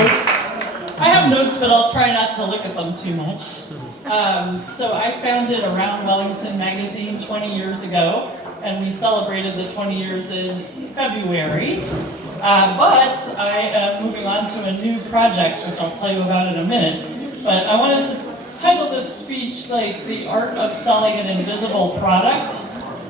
notes. I have notes, but I'll try not to look at them too much. So I founded Around Wellington magazine 20 years ago, and we celebrated the 20 years in February. But I am moving on to a new project, which I'll tell you about in a minute. But I wanted to title this speech like The Art of Selling an Invisible Product.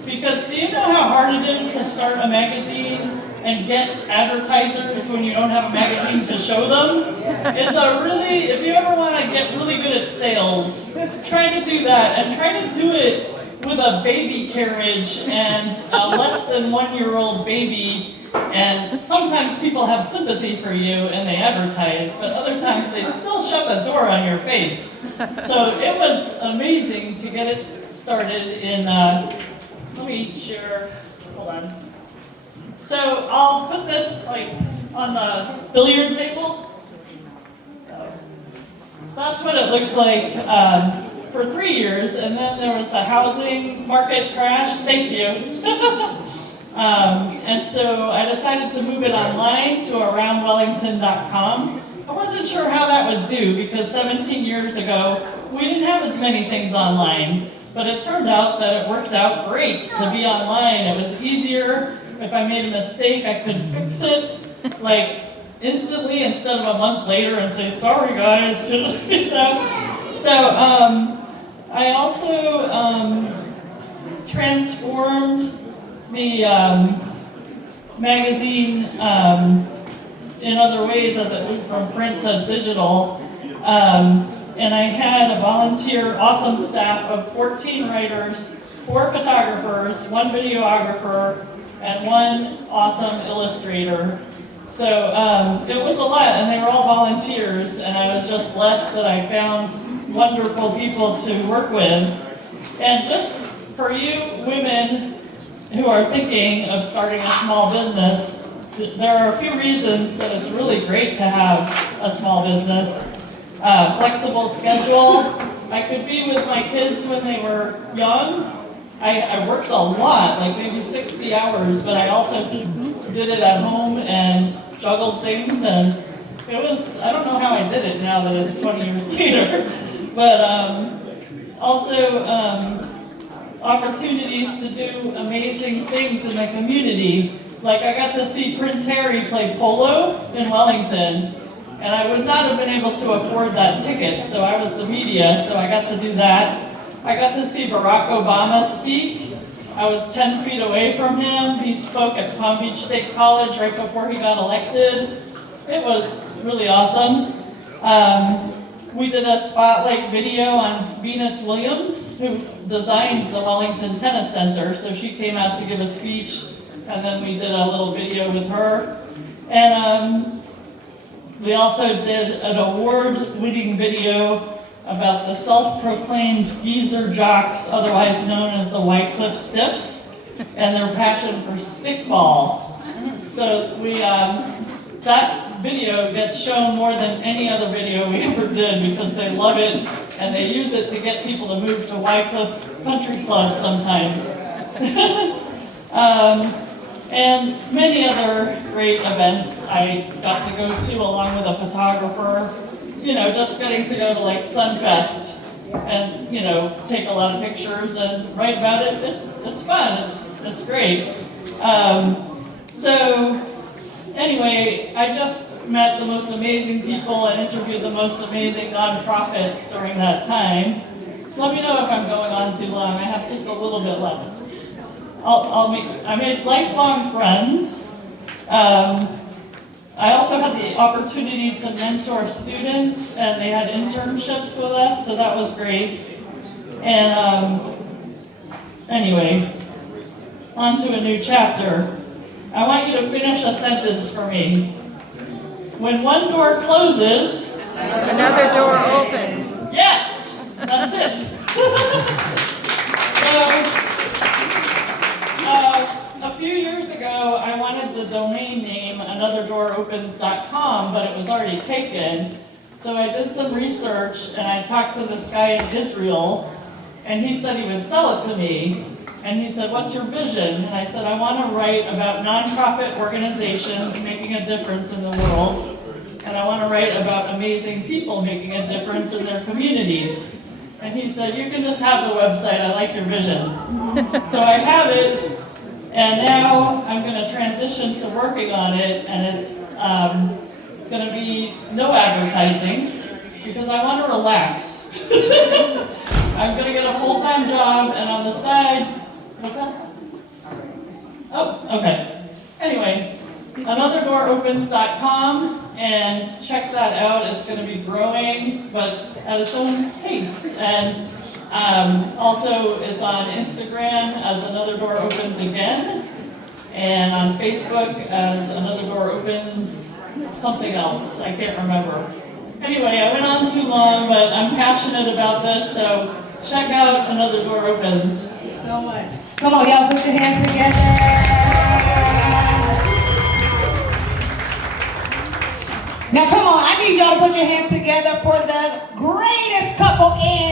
Because do you know how hard it is to start a magazine and get advertisers when you don't have a magazine to show them? It's a really, if you ever want to get really good at sales, try to do that, and try to do it with a baby carriage and a less than 1-year-old baby. And sometimes people have sympathy for you and they advertise, but other times they still shut the door on your face. So it was amazing to get it started in, let me share, hold on. So I'll put this like on the billiard table. So that's what it looks like for 3 years, and then there was the housing market crash. Thank you. And so I decided to move it online to AroundWellington.com. I wasn't sure how that would do because 17 years ago we didn't have as many things online. But it turned out that it worked out great to be online. It was easier. If I made a mistake, I could fix it like instantly instead of a month later and say, sorry guys. You know? So I also transformed the magazine in other ways as it moved from print to digital. And I had a volunteer, awesome staff of 14 writers, 4 photographers, 1 videographer, and 1 awesome illustrator. So it was a lot, and they were all volunteers, and I was just blessed that I found wonderful people to work with. And just for you women who are thinking of starting a small business, there are a few reasons that it's really great to have a small business. Flexible schedule. I could be with my kids when they were young. I worked a lot, like maybe 60 hours, but I also did it at home and juggled things, and it was, I don't know how I did it now that it's 20 years later, but also opportunities to do amazing things in the community. Like I got to see Prince Harry play polo in Wellington. And I would not have been able to afford that ticket, so I was the media, so I got to do that. I got to see Barack Obama speak. I was 10 feet away from him. He spoke at Palm Beach State College right before he got elected. It was really awesome. We did a spotlight video on Venus Williams, who designed the Wellington Tennis Center, so she came out to give a speech, and then we did a little video with her. And we also did an award-winning video about the self-proclaimed geezer jocks, otherwise known as the Wycliffe Stiffs, and their passion for stickball. So that video gets shown more than any other video we ever did because they love it, and they use it to get people to move to Wycliffe Country Club sometimes. And many other great events I got to go to along with a photographer. You know, just getting to go to like Sunfest and, you know, take a lot of pictures and write about it. It's fun, it's great. So anyway, I just met the most amazing people and interviewed the most amazing nonprofits during that time. So let me know if I'm going on too long. I have just a little bit left. I made lifelong friends. I also had the opportunity to mentor students, and they had internships with us, so that was great. And anyway, on to a new chapter. I want you to finish a sentence for me. When one door closes, another door opens. Yes, that's it. A few years ago, I wanted the domain name anotherdoropens.com, but it was already taken. So I did some research, and I talked to this guy in Israel, and he said he would sell it to me. And he said, what's your vision? And I said, I want to write about nonprofit organizations making a difference in the world. And and I want to write about amazing people making a difference in their communities. And he said, you can just have the website, I like your vision. So I have it, and now I'm going to transition to working on it, and it's going to be no advertising, because I want to relax. I'm going to get a full-time job, and on the side, what's that? Oh, okay. Anyway, anotherdooroopens.com, and check that out. It's going to be growing, but at its own pace. And also, it's on Instagram as Another Door Opens Again, and on Facebook as Another Door Opens something else. I can't remember. Anyway, I went on too long, but I'm passionate about this, so check out Another Door Opens. So much. Come on, y'all, put your hands together. Now, come on, I need y'all to put your hands together